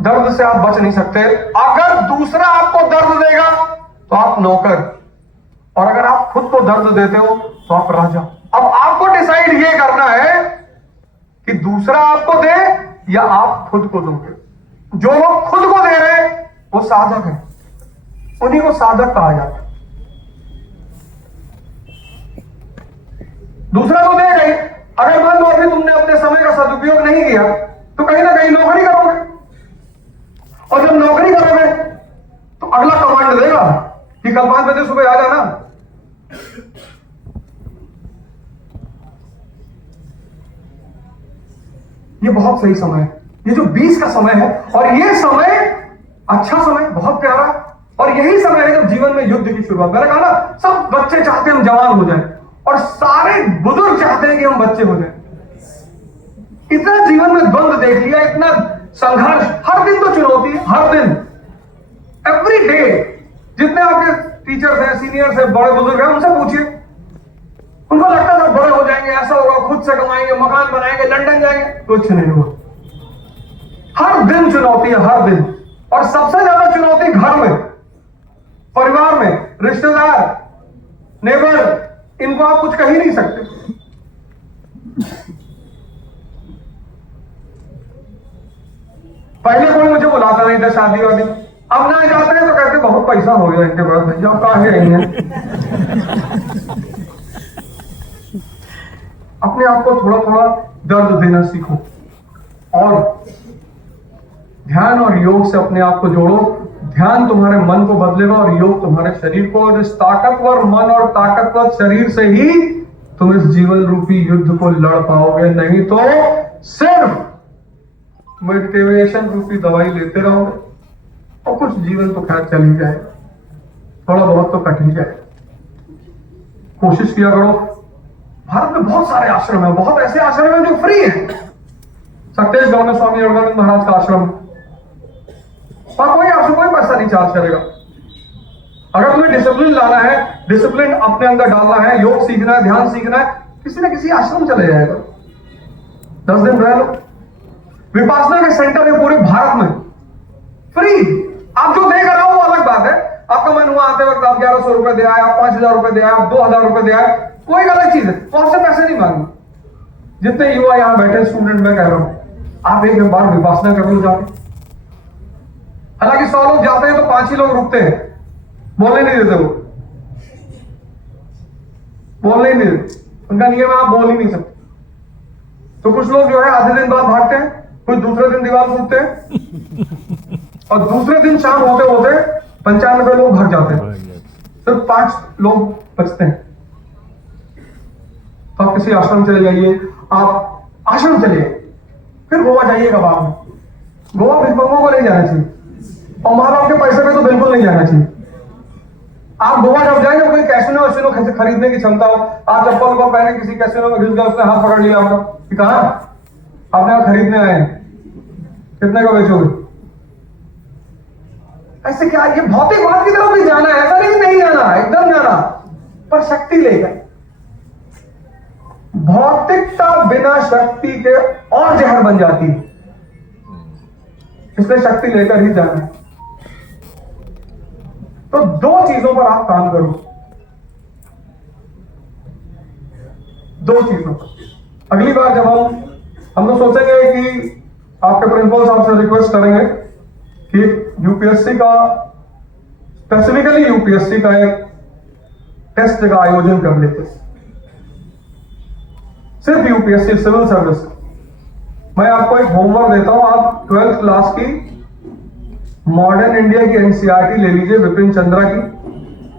दर्द से आप बच नहीं सकते। अगर दूसरा आपको दर्द देगा तो आप नौकर, और अगर आप खुद को दर्द देते हो तो आप राजा। अब आपको डिसाइड ये करना है कि दूसरा आपको दे या आप खुद को दोगे। जो लोग खुद को दे रहे हैं वो साधक है, उन्हीं को साधक कहा जाता है। दूसरा तो देगा ही। अगर मान लो अभी तुमने अपने समय का सदुपयोग नहीं किया तो कहीं ना कहीं नौकरी करोगे, और जब नौकरी करोगे तो अगला कमांड देगा कि कल 5 बजे सुबह आ जाना। ये बहुत सही समय है, ये जो 20 का समय है, और ये समय अच्छा समय, बहुत प्यारा। और यही समय है जब जीवन में युद्ध की शुरुआत। मैंने कहा ना, सब बच्चे चाहते हैं हम जवान हो जाएं, और सारे बुजुर्ग चाहते हैं कि हम बच्चे हो जाएं। इतना जीवन में द्वंद्व देख लिया, इतना संघर्ष, हर दिन तो चुनौती, हर दिन, एवरी डे। जितने आपके टीचर्स हैं, सीनियर्स हैं, बड़े बुजुर्ग हैं, उनसे पूछिए, उनको लगता था बड़े हो जाएंगे, ऐसा होगा, खुद से कमाएंगे, मकान बनाएंगे, लंदन जाएंगे। कुछ नहीं हुआ। हर दिन चुनौती है, हर दिन। और सबसे ज्यादा चुनौती घर में, परिवार में, रिश्तेदार, नेबर, इनको आप कुछ कह ही नहीं सकते। पहले कोई मुझे बुलाता नहीं था शादी वादी, अब ना जाते हैं तो कहते बहुत पैसा हो गया इनके पास, भैया अब कहां आई हैं। अपने आप को थोड़ा थोड़ा दर्द देना सीखो, और ध्यान और योग से अपने आप को जोड़ो। ध्यान तुम्हारे मन को बदलेगा और योग तुम्हारे शरीर को, और इस ताकतवर मन और ताकतवर शरीर से ही तुम इस जीवन रूपी युद्ध को लड़ पाओगे। नहीं तो सिर्फ मेडिटेशन रूपी दवाई लेते रहोगे, और कुछ जीवन तो खैर चल ही जाए, थोड़ा बहुत तो कट ही जाए। कोशिश किया करो। भारत में बहुत सारे आश्रम है, बहुत ऐसे आश्रम है जो फ्री है। सत्तेश गांव में स्वामी योगानंद महाराज का आश्रम, और कोई आपसे कोई पैसा नहीं चार्ज करेगा। अगर तुम्हें डिसिप्लिन लाना है, डिसिप्लिन अपने अंदर डालना है, योग सीखना है, ध्यान सीखना है, किसी ना किसी आश्रम चले जाएगा, 10 दिन रह लो। विपासना के सेंटर है पूरे भारत में, फ्री। आप जो देख रहे हो वो अलग बात है, आपका मन हुआ आते वक्त आप 1100 रुपए दे आए, आप 5000 रुपए दे आए, आप 2000 रुपए दे आए, कोई अलग चीज है, तो आपसे पैसे नहीं मांगे। जितने युवा यहां बैठे स्टूडेंट, मैं कह रहा हूं, आप एक बार विपासना कर लो जाके। हालांकि 100 लोग जाते हैं तो 5 ही लोग रुकते हैं, बोलने नहीं देते, वो बोलने नहीं देते, उनका नियम है आप बोल ही नहीं सकते। तो कुछ लोग जो है आधे दिन बाद भागते हैं, कुछ दूसरे दिन दीवार कूदते हैं, और दूसरे दिन शाम होते होते 95 लोग भाग जाते हैं, सिर्फ 5 लोग बचते हैं। तो आप किसी आश्रम चले जाइए, आप आश्रम चलिए, फिर गोवा जाइएगा। बाद में गोवा भिक्षुकों को नहीं जाना चाहिए, और माँ बाप के पैसे पे तो बिल्कुल नहीं जाना चाहिए। आप गोवा जब जाएंगे, कोई कैसीनो वैसीनो खरीदने की क्षमता हो, आप चप्पल को पहने किसी कैसीनो में घुस गए, उसने हाथ पकड़ लिया आपका कि कहा आपने यहाँ खरीदने आए हैं, कितने का बेचोगे? ऐसे क्या, ये भौतिकवाद की तरफ भी जाना है, ऐसा नहीं जाना, एकदम जाना, पर शक्ति लेकर। भौतिकता बिना शक्ति के और जहर बन जाती है, इसलिए शक्ति लेकर ही जाना है। तो 2 चीजों पर आप काम करो, 2 चीजों पर। अगली बार जब हम लोग सोचेंगे कि आपके प्रिंसिपल साहब से रिक्वेस्ट करेंगे कि यूपीएससी का, स्पेसिफिकली यूपीएससी का एक टेस्ट का आयोजन कर लेते, सिर्फ यूपीएससी सिविल सर्विस। मैं आपको एक होमवर्क देता हूं, आप 12th क्लास की मॉडर्न इंडिया की एनसीईआरटी ले लीजिए, विपिन चंद्रा की,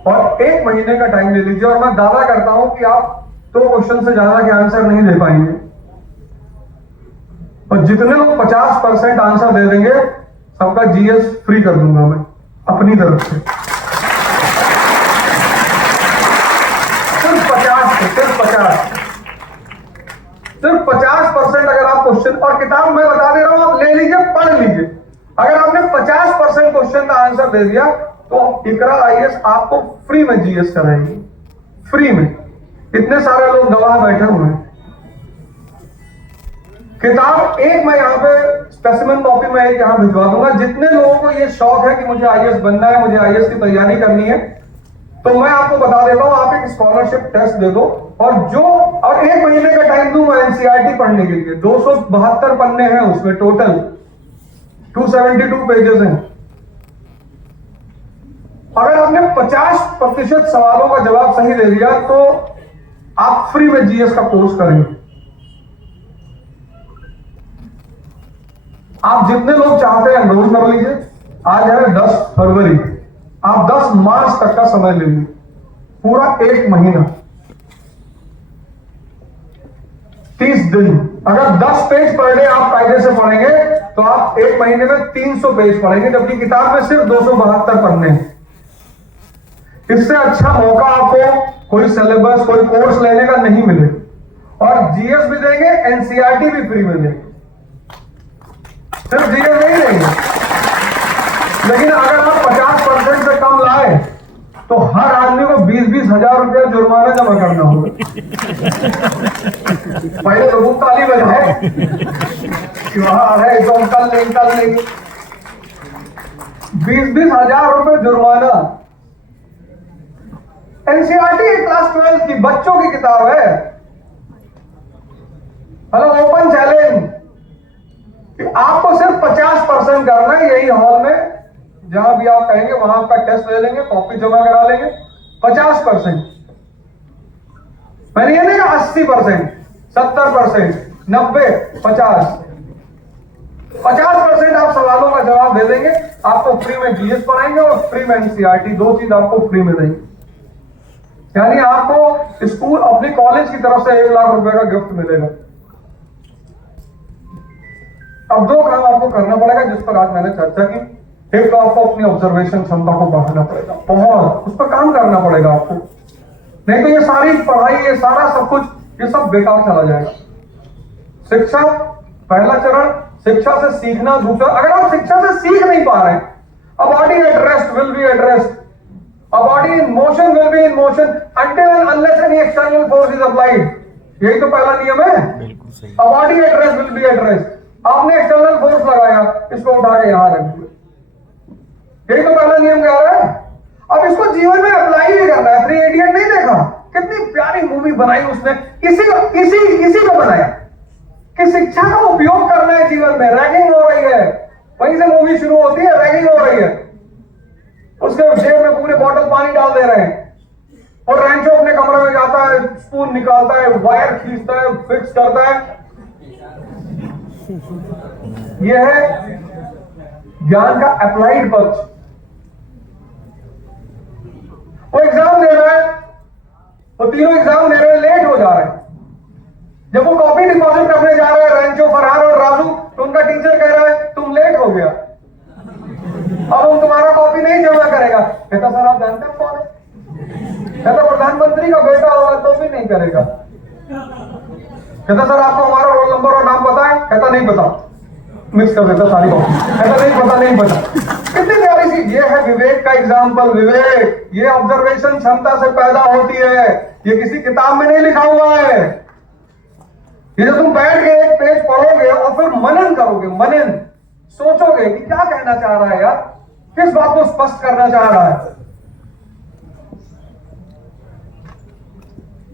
और 1 महीने का टाइम ले लीजिए, और मैं दावा करता हूं कि आप 2 क्वेश्चन से ज्यादा के आंसर नहीं दे पाएंगे। और जितने लोग 50% आंसर दे देंगे, सबका जीएस फ्री कर दूंगा मैं अपनी तरफ से। सिर्फ 50% अगर आप क्वेश्चन, और किताब मैं बता दे रहा हूं, आप ले लीजिए, पढ़ लीजिए। अगर आपने 50% क्वेश्चन का आंसर दे दिया तो इकरा आईएएस आपको फ्री में जीएस कराएगी, फ्री में। इतने सारे लोग गवाह बैठे हुए हैं। किताब एक मैं यहां पे स्पेसिमेन कॉपी मैं एक यहाँ भिजवा दूंगा। जितने लोगों को ये शौक है कि मुझे आईएएस बनना है, मुझे आईएएस की तैयारी करनी है, तो मैं आपको बता देता हूं, आप एक स्कॉलरशिप टेस्ट दे दो और और 1 महीने का टाइम दूंगा एनसीईआरटी पढ़ने के लिए। 272 पन्ने हैं उसमें, टोटल 272 पेजेस हैं। अगर आपने 50% सवालों का जवाब सही दे दिया तो आप फ्री में जीएस का कोर्स करेंगे। आप जितने लोग चाहते हैं एनरोल कर लीजिए। आज है 10 फरवरी, आप 10 मार्च तक का समय ले लीजिए, पूरा 1 महीना, 30 दिन। अगर 10 पेज पर डे आप कायदे से पढ़ेंगे तो आप 1 महीने में 300 पेज पढ़ेंगे, जबकि किताब में सिर्फ 272 पन्ने हैं। इससे अच्छा मौका आपको कोई सिलेबस, कोई कोर्स लेने का नहीं मिले। और जीएस भी देंगे, एनसीईआरटी भी फ्री में देंगे, सिर्फ जीएस नहीं देंगे। लेकिन अगर आप 50% से कम लाए तो हर आदमी को 20-20 हजार रुपया जुर्माना जमा करना होगा। पहले तो वो ताली बजाए कि वहां है तो हम कल लेंगे 20-20 हजार रुपए जुर्माना। एनसीईआरटी क्लास 12 की बच्चों की किताब है। मतलब ओपन चैलेंज कि आपको सिर्फ 50% करना है। यही हॉल में जहां भी आप कहेंगे वहां आपका टेस्ट ले लेंगे, कॉपी जमा करा लेंगे। 50%, मैंने ये नहीं कहा 80%, 70%, 90, 50% आप सवालों का जवाब दे देंगे। आपको फ्री में जीएस पढ़ाएंगे और फ्री में एनसीईआरटी, 2 चीज आपको फ्री में देंगे। यानी आपको स्कूल, अपनी कॉलेज की तरफ से 1 लाख रुपए का गिफ्ट मिलेगा। अब 2 काम आपको करना पड़ेगा जिस पर आज मैंने चर्चा की। एक तो आपको अपनी ऑब्जर्वेशन क्षमता को बढ़ाना पड़ेगा, बहुत उस पर काम करना पड़ेगा आपको, नहीं तो ये सारी पढ़ाई, ये सारा सब कुछ, ये सब बेकार चला जाएगा। शिक्षा, पहला चरण शिक्षा से सीखना। दूसरा, अगर आप शिक्षा से सीख नहीं पा रहे, a body at rest will be at rest, a body in motion will be in motion until and unless any external force is applied। यही तो पहला नियम है। a body at rest will be at rest। आपने external force लगाया, इसको उठा के यहां रख दिया, यही तो पहला नियम कह रहा है। अब इसको जीवन में अप्लाई भी करना है। 3 इडियट नहीं देखा? कितनी प्यारी मूवी बनाई उसने, इसी को बनाया कि शिक्षा का उपयोग करना है जीवन में। रैगिंग हो रही है, वहीं से मूवी शुरू होती है, रैगिंग हो रही है। उसके जेब में पूरे बॉटल पानी डाल दे रहे हैं और रैंचो अपने कमरे में जाता है, स्पून निकालता है, वायर खींचता है, फिक्स करता है। यह है ज्ञान का अप्लाइड पक्ष। वो एग्जाम दे रहा है, वो तीनों एग्जाम दे रहे हैं, लेट हो जा रहे हैं। जब वो कॉपी डिपॉजिट करने जा रहे हैं, रैंचो, फरहान और राजू, तो उनका टीचर कह रहा है तुम लेट हो गया, अब हम तुम्हारा कॉपी नहीं जमा करेगा। कहता सर आप जानते हैं कौन है? कहता प्रधानमंत्री का बेटा होगा तो भी नहीं करेगा। कहता सर आपको हमारा रोल नंबर और नाम पता है? कहता नहीं पता, मिक्स कर देता सारी कॉपी। कहता नहीं पता। कितनी प्यारी सी, ये है विवेक का एग्जाम्पल। विवेक ये ऑब्जर्वेशन क्षमता से पैदा होती है, ये किसी किताब में नहीं लिखा हुआ है। ये जो तुम बैठ के एक पेज पढ़ोगे और फिर मनन करोगे, मनन सोचोगे कि क्या कहना चाह रहा है यार, किस बात को स्पष्ट करना चाह रहा है।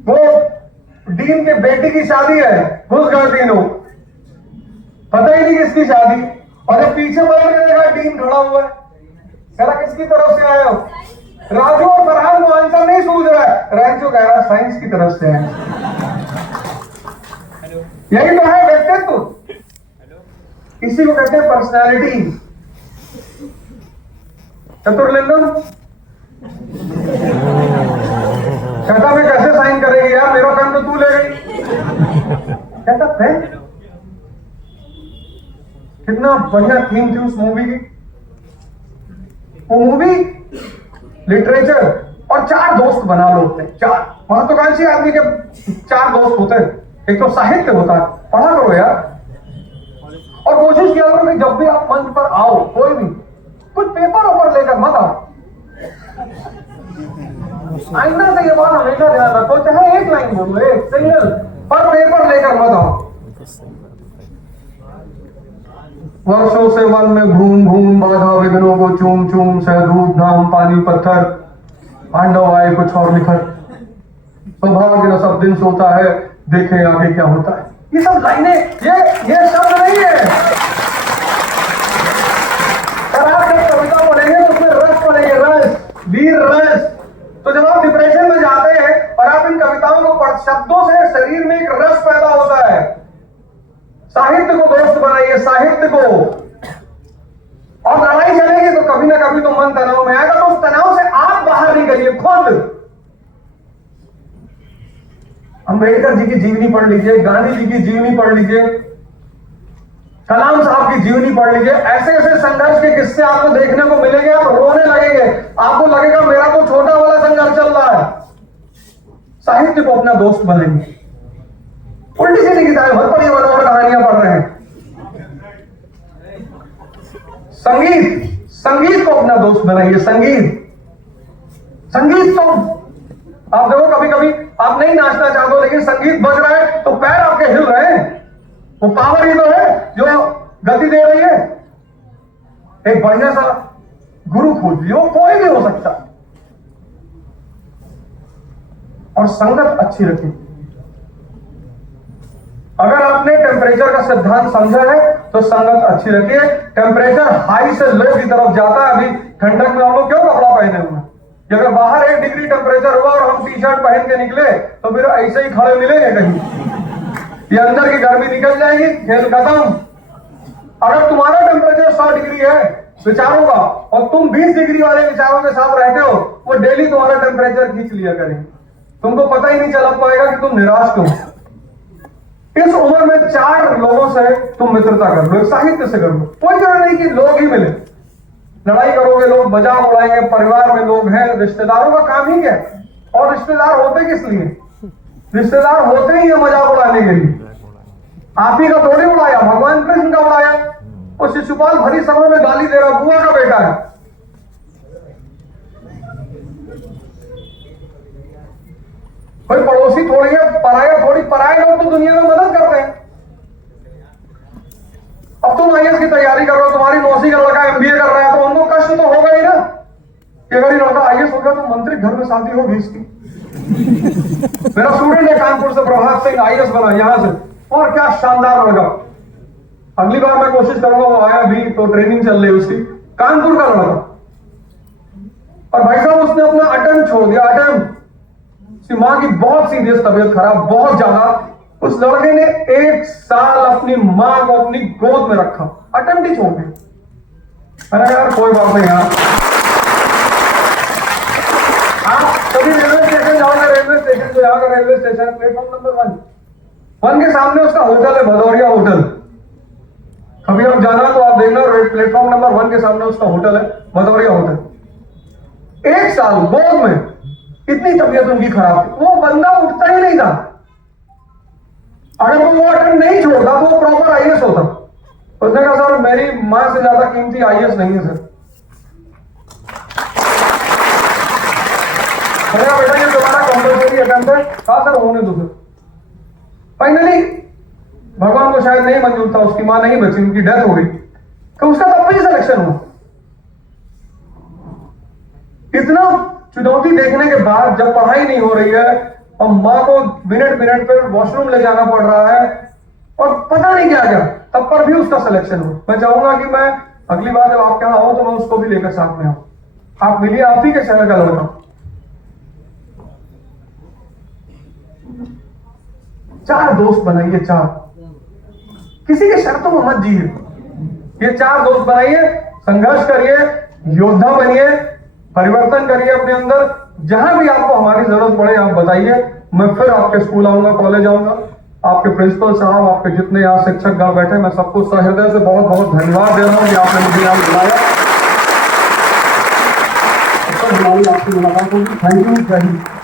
वो डीन के बेटी की शादी है, घुस गए तीनों, पता ही नहीं किसकी शादी। और जब पीछे बढ़ के देखा डीन खड़ा हुआ है, कह रहा किसकी तरफ से आए हो? राजू और फरहान को आंसर नहीं सूझ रहा है, रैंचो कह रहा साइंस की तरफ से आए। यही तो है व्यक्तित्व, इसी को कहते हैं पर्सनैलिटी। चतुर्लिंगम कहता मैं कैसे साइन करेगी यार, मेरा पेन तो तू ले गई। कहता पेन, कितना बढ़िया थीम थी उस मूवी की। वो मूवी लिटरेचर, और 4 दोस्त बना लो अपने, 4 महत्वाकांक्षी आदमी के 4 दोस्त होते हैं। एक तो साहित्य होता है, पढ़ा करो यार, और कोशिश किया करो कि जब भी आप मंच पर आओ, कोई भी कुछ पेपर ऊपर लेकर मत आओ। आईना से ये बात हमेशा ध्यान रखो, चाहे एक लाइन बोलो, एक सिंगल, पर पेपर लेकर मत आओ। वर्षों से वन में घूम घूम बाधा विघ्नों को चूम चूम सह धूप धाम पानी पत्थर पांडव आए कुछ और निखर सौभाग्य न सब दिन सोता है देखें आगे क्या होता है। ये सब लाइनें ये शब्द नहीं है। आप जब कविता पढ़ेंगे तो उसमें रस पढ़ेंगे, रस, वीर रस। तो जब आप डिप्रेशन में जाते हैं और आप इन कविताओं को पढ़, शब्दों से शरीर में एक रस पैदा होता है। साहित्य को दोस्त बनाइए, साहित्य को। और लड़ाई चलेगी तो कभी ना कभी तो मन तनाव में आएगा, तो उस तनाव से आप बाहर निकलिए खुद। अम्बेडकर जी की जीवनी पढ़ लीजिए, गांधी जी की जीवनी पढ़ लीजिए, कलाम साहब की जीवनी पढ़ लीजिए। ऐसे ऐसे संघर्ष के किस्से आपको देखने को मिलेंगे, आप रोने लगेंगे, आपको लगेगा मेरा तो छोटा वाला संघर्ष चल रहा है। साहित्य को अपना दोस्त बनेंगे। उल्टी सीधी किताबें मत पढ़िए, मनोहर कहानियां पढ़ रहे हैं। संगीत को अपना दोस्त बनाइए। संगीत तो आप देखो, कभी कभी आप नहीं नाचना चाहते हो लेकिन संगीत बज रहा है तो पैर आपके हिल रहे हैं। वो पावर ही तो है जो गति दे रही है। एक बढ़िया सा गुरु खोज लियो, कोई भी हो सकता। और संगत अच्छी रखी। अगर आपने टेम्परेचर का सिद्धांत समझा है तो संगत अच्छी रखिए। टेम्परेचर हाई से लो की तरफ जाता है। अभी ठंडक में हम लोग क्यों कपड़ा पहने हुए हैं? कि अगर बाहर 1 डिग्री टेम्परेचर हुआ और हम टी शर्ट पहन के निकले तो फिर ऐसे ही खड़े मिलेंगे कहीं। ये अंदर की गर्मी निकल जाएगी, खेल खत्म। अगर तुम्हारा टेम्परेचर 100 डिग्री है विचारों का और तुम 20 डिग्री वाले विचारों के साथ रहते हो, वो डेली तुम्हारा टेम्परेचर खींच लिया करेंगे। तुमको पता ही नहीं चला पाएगा कि तुम निराश क्यों। इस उम्र में 4 लोगों से तुम मित्रता कर लो, साहित्य से कर लो। कोई जरूरत नहीं कि लोग ही मिले। लड़ाई करोगे लोग मजाक उड़ाएंगे, परिवार में लोग हैं, रिश्तेदारों का काम ही क्या है। और रिश्तेदार होते किस लिए? रिश्तेदार होते ही है मजाक उड़ाने के लिए। आप ही का थोड़ी उड़ाया, भगवान कृष्ण का उड़ाया। और शिशुपाल भरी सभा में गाली दे रहा, बुआ का बेटा है। कोई पड़ोसी थोड़ी है, पराया थोड़ी। पराये लोग तो दुनिया में मदद करते हैं। अब तुम आईएएस की तैयारी कर रहे हो, तुम्हारी मौसी का लड़का एमबीए कर रहा है, तो हमको कष्ट तो होगा ही ना कि अगर ये लड़का आईएएस हो गया तो मंत्री घर में शादी होगी इसकी। मेरा स्टूडेंट है कानपुर से, प्रभात सिंह, आईएएस बना यहां से, और क्या शानदार लड़का। अगली बार मैं कोशिश करूंगा, वो आया भी तो ट्रेनिंग चल रही उसकी, कानपुर का लड़का। और भाई साहब उसने अपना अटेम्प्ट छोड़ दिया। अटेम्प्ट, उसकी मां की बहुत सीरियस तबीयत खराब, बहुत ज्यादा। उस लड़के ने 1 साल अपनी मां को अपनी गोद में रखा, अटेम्प्ट ही छोड़ दिया। मैंने कहा यार कोई बात नहीं यार। आप कभी रेलवे स्टेशन जाओगे, रेलवे स्टेशन जो यहाँ का रेलवे स्टेशन प्लेटफॉर्म नंबर 1 के सामने उसका होटल है, भदौरिया होटल। कभी आप जाना तो आप देखना, प्लेटफॉर्म नंबर 1 के सामने उसका होटल है, भदौरिया होटल। 1 साल गोद में, इतनी तबीयत उनकी खराब थी, वो बंदा उठता ही नहीं था। अगर वो अटेम्प्ट नहीं छोड़ता तो वो प्रॉपर आईएएस होता। उसने कहा सर मेरी मां से ज्यादा कीमती आईएएस नहीं है सर। बेटा ये तुम्हारा कंपलसरी अटेम्प्ट है। कहा सर होने दो सर। फाइनली भगवान को शायद नहीं मंजूर था, उसकी मां नहीं बची, उनकी डेथ हो गई, तो उसका तब भी सिलेक्शन हुआ। इतना चुनौती देखने के बाद जब पढ़ाई नहीं हो रही है और मां को मिनट मिनट पर वॉशरूम ले जाना पड़ रहा है और पता नहीं क्या क्या, तब पर भी उसका सिलेक्शन हुआ। मैं चाहूंगा कि मैं अगली बार जब आपके यहाँ आऊं तो मैं उसको भी लेकर साथ में आऊं। आप मिलिए, आप ही के शहर का लड़का। 4 दोस्त बनाइए, 4। किसी के शर्तों में मत जिए। ये 4 दोस्त बनाइए, संघर्ष करिए, योद्धा बनिए, परिवर्तन करिए अपने अंदर। जहां भी आपको हमारी जरूरत पड़े आप बताइए। मैं फिर आपके स्कूल आऊंगा, कॉलेज आऊंगा। आपके प्रिंसिपल साहब, आपके जितने यहाँ शिक्षक गण बैठे, मैं सबको सहृदय से बहुत बहुत धन्यवाद दे रहा हूँ कि आपने मुझे यहाँ बुलाया। आपकी मुलाकात होगी। Thank you.